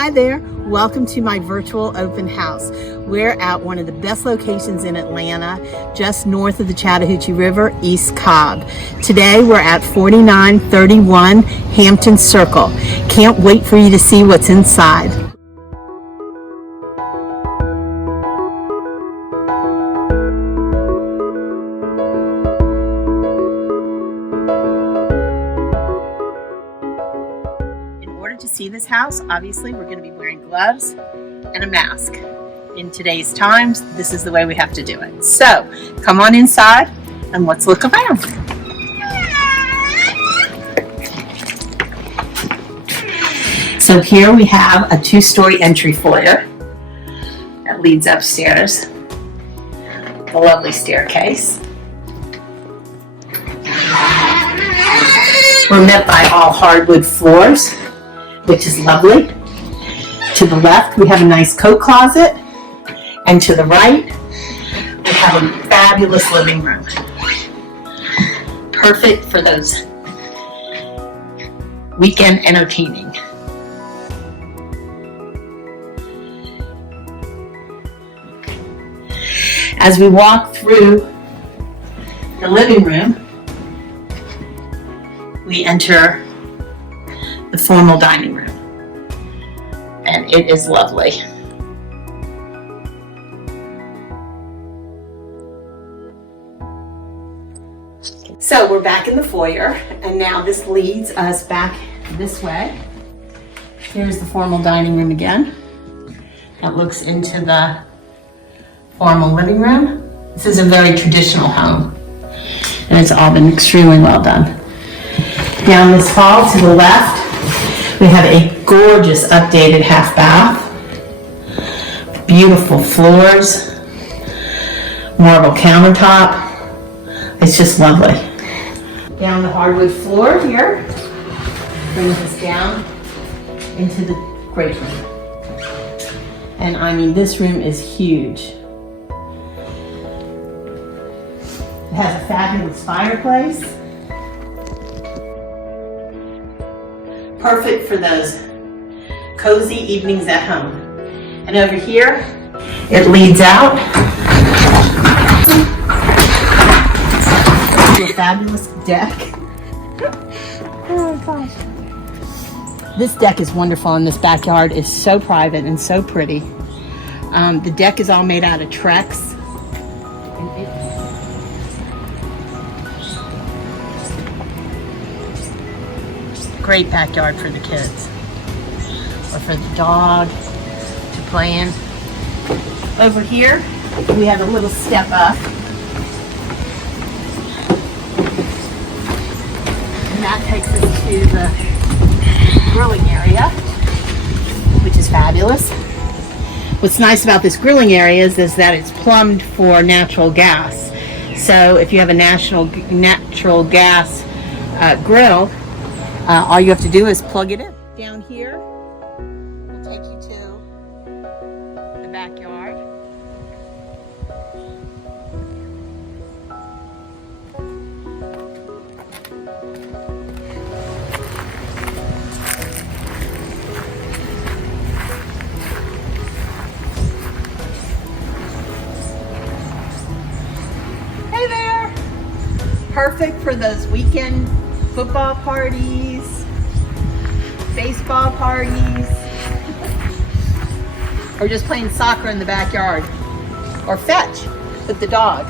Hi there, welcome to my virtual open house. We're at one of the best locations in Atlanta, just north of the Chattahoochee River, East Cobb. Today we're at 4931 Hampton Circle. Can't wait for you to see what's inside. To see this house, obviously we're going to be wearing gloves and a mask. In today's times, this is the way we have to do it. So come on inside and let's look around. So here we have a two-story entry foyer that leads upstairs. A lovely staircase. We're met by all hardwood floors, which is lovely. To the left, we have a nice coat closet, and to the right, we have a fabulous living room. Perfect for those weekend entertaining. As we walk through the living room, we enter the formal dining room, and it is lovely. So we're back in the foyer, and now this leads us back this way. Here's the formal dining room again. That looks into the formal living room. This is a very traditional home, and it's all been extremely well done. Down this hall to the left, we have a gorgeous updated half bath, beautiful floors, marble countertop. It's just lovely. Down the hardwood floor here brings us down into the great room. And I mean, this room is huge. It has a fabulous fireplace. Perfect for those cozy evenings at home. And over here, it leads out to a fabulous deck. Oh gosh. This deck is wonderful, and this backyard is so private and so pretty. The deck is all made out of Trex. Great backyard for the kids or for the dog to play in. Over here we have a little step up, and that takes us to the grilling area, which is fabulous. What's nice about this grilling area is that it's plumbed for natural gas. So if you have a natural gas grill, all you have to do is plug it in. Down here, we'll take you to the backyard. Hey there! Perfect for those weekend football parties, baseball parties, or just playing soccer in the backyard, or fetch with the dog.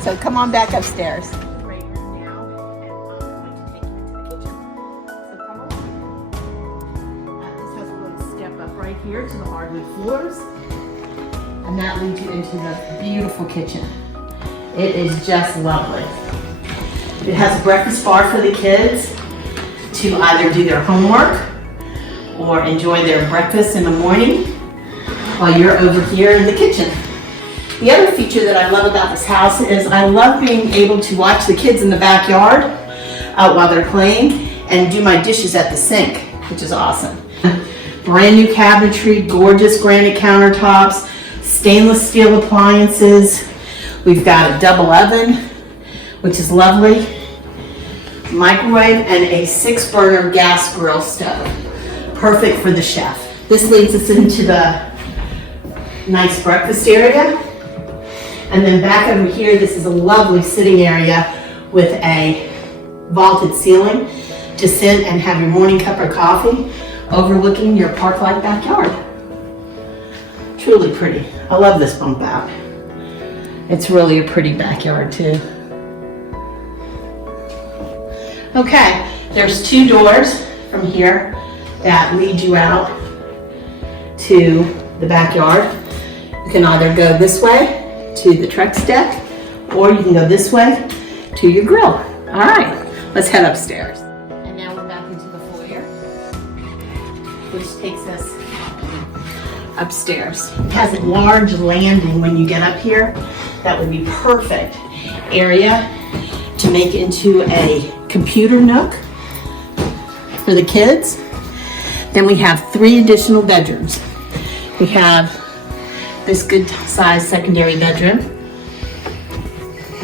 So come on back upstairs. Great room now, and I'm going to take you into the kitchen. So come along. This has a little step up right here to the hardwood floors, and that leads you into the beautiful kitchen. It is just lovely. It has a breakfast bar for the kids to either do their homework or enjoy their breakfast in the morning while you're over here in the kitchen. The other feature that I love about this house is I love being able to watch the kids in the backyard while they're playing and do my dishes at the sink, which is awesome. Brand new cabinetry, gorgeous granite countertops, stainless steel appliances. We've got a double oven, which is lovely, microwave, and a 6-burner gas grill stove. Perfect for the chef. This leads us into the nice breakfast area. And then back over here, this is a lovely sitting area with a vaulted ceiling to sit and have your morning cup of coffee overlooking your park-like backyard. Truly pretty. I love this bump out. It's really a pretty backyard too. Okay, there's 2 doors from here that lead you out to the backyard. You can either go this way to the Trex deck, or you can go this way to your grill. All right, let's head upstairs. And now we're back into the foyer, which takes us upstairs. It has a large landing when you get up here. That would be perfect area to make into a computer nook for the kids. Then we have 3 additional bedrooms. We have this good sized secondary bedroom.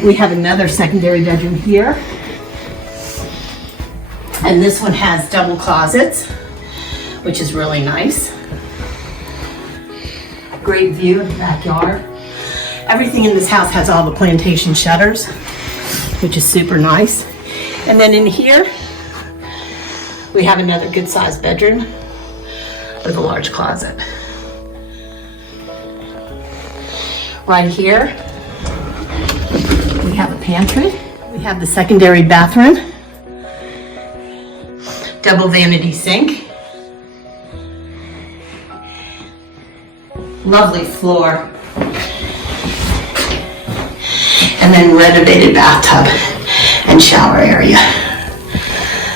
We have another secondary bedroom here. And this one has double closets, which is really nice. Great view of the backyard. Everything in this house has all the plantation shutters, which is super nice. And then in here, we have another good sized bedroom with a large closet. Right here, we have a pantry. We have the secondary bathroom, double vanity sink, lovely floor, and then renovated bathtub and shower area.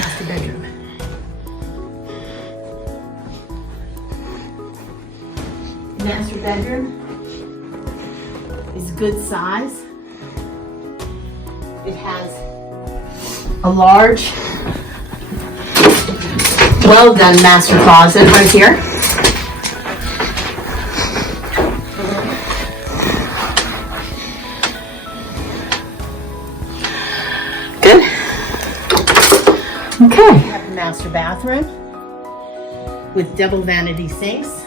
Master bedroom. Master bedroom is good size. It has a large, well done master closet right here. Good. Okay. We have the master bathroom with double vanity sinks,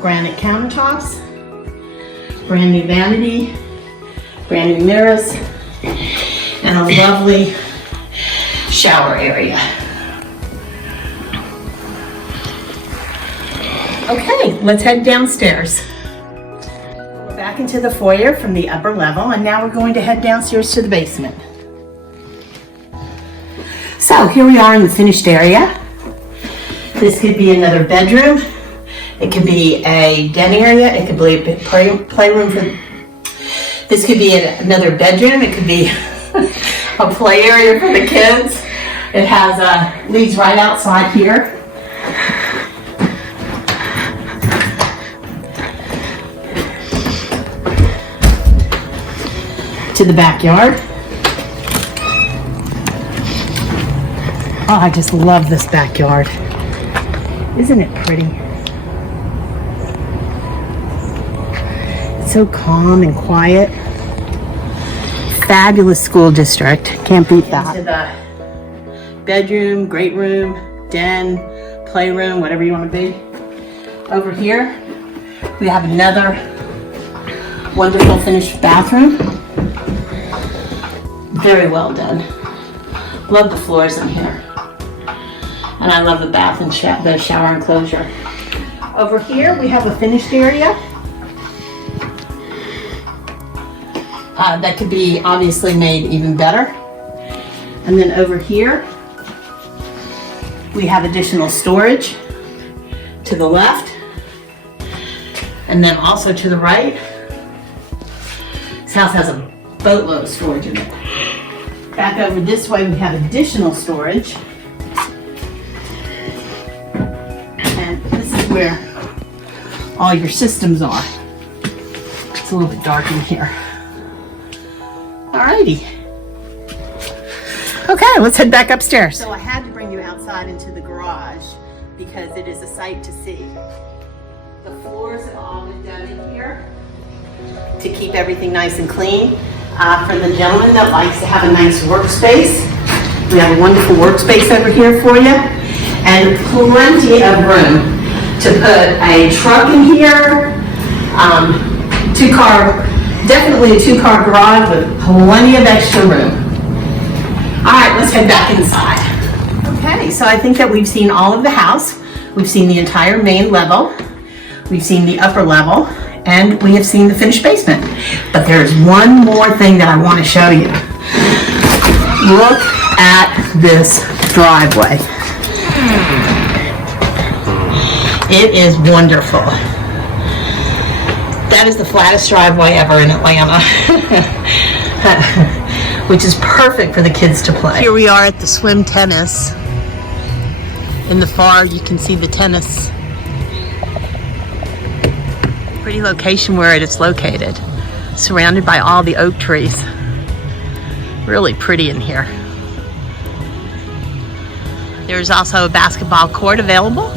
granite countertops, brand new vanity, brand new mirrors, and a lovely shower area. Okay, let's head downstairs. We're back into the foyer from the upper level, and now we're going to head downstairs to the basement. So here we are in the finished area. This could be another bedroom. It could be a den area. It could be a playroom for. This could be another bedroom. It could be a play area for the kids. It has leads right outside here. To the backyard. Oh, I just love this backyard. Isn't it pretty? It's so calm and quiet. Fabulous school district. Can't beat that. Into the bedroom, great room, den, playroom, whatever you want to be. Over here, we have another wonderful finished bathroom. Very well done. Love the floors in here. And I love the bath and the shower enclosure. Over here, we have a finished area. That could be obviously made even better. And then over here, we have additional storage to the left. And then also to the right. This house has a boatload of storage in it. Back over this way, we have additional storage. And this is where all your systems are. It's a little bit dark in here. Alrighty. Okay, let's head back upstairs. So I had to bring you outside into the garage because it is a sight to see. The floors have all been done in here to keep everything nice and clean. For the gentleman that likes to have a nice workspace, we have a wonderful workspace over here for you, and plenty of room to put a truck in here, definitely a 2-car garage with plenty of extra room. All right, let's head back inside. Okay, so I think that we've seen all of the house. We've seen the entire main level. We've seen the upper level, and we have seen the finished basement. But there's one more thing that I want to show you. Look at this driveway. It is wonderful. That is the flattest driveway ever in Atlanta. Which is perfect for the kids to play. Here we are at the swim tennis. In the far, you can see the tennis. Pretty location where it is located. Surrounded by all the oak trees. Really pretty in here. There's also a basketball court available.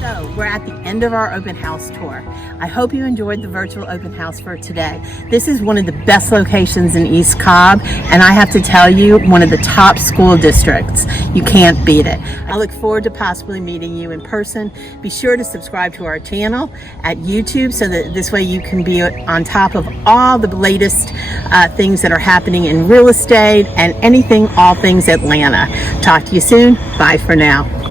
So we're at the end of our open house tour. I hope you enjoyed the virtual open house for today. This is one of the best locations in East Cobb, and I have to tell you, one of the top school districts. You can't beat it. I look forward to possibly meeting you in person. Be sure to subscribe to our channel at YouTube so that this way you can be on top of all the latest things that are happening in real estate and anything, all things Atlanta. Talk to you soon. Bye for now.